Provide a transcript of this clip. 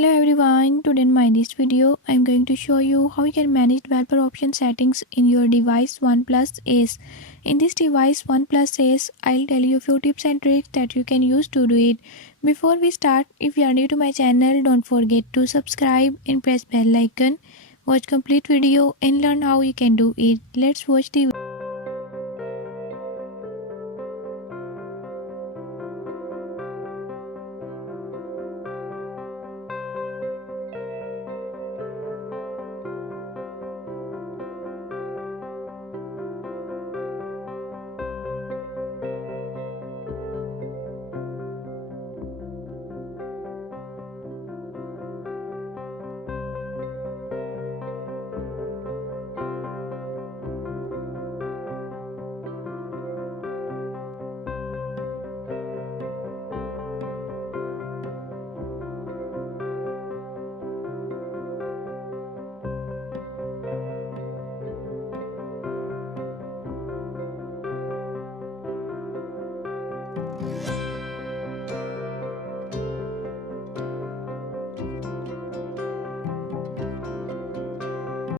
Hello everyone, today in this video I am going to show you how you can manage developer option settings in your device Oneplus Ace. In this device Oneplus Ace, I'll tell you a few tips and tricks that you can use to do it. Before we start, if you are new to my channel, don't forget to subscribe and press bell icon. Watch complete video and learn how you can do it. Let's watch the video.